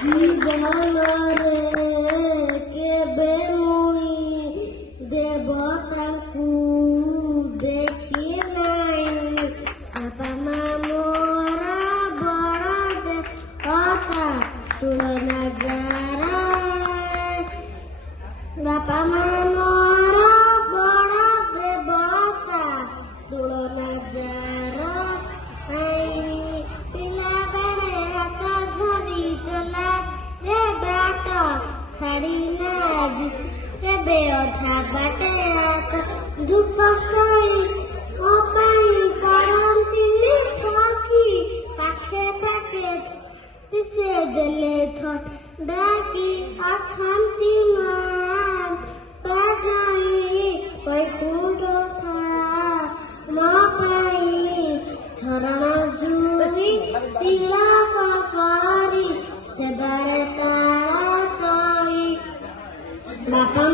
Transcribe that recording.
जीवन रे केबे मुई देवतांकु देखी नाई बापा माँ मोरा बड़ा देवता तुलना जरा बापा माँ मोरा बड़ा देवता तुलना जरा पिला बड़े हाथ धरी चला रे बाट छाड़ी ना केबे अधा बाटे हाथ धूप सई ओ पानी पड़ती थकी पाखे पाखे से देले थंडा की अछंती मां बजाई कोई कूद था न पाई झरणा जुई तिलक करी से बारे तारा कई बापा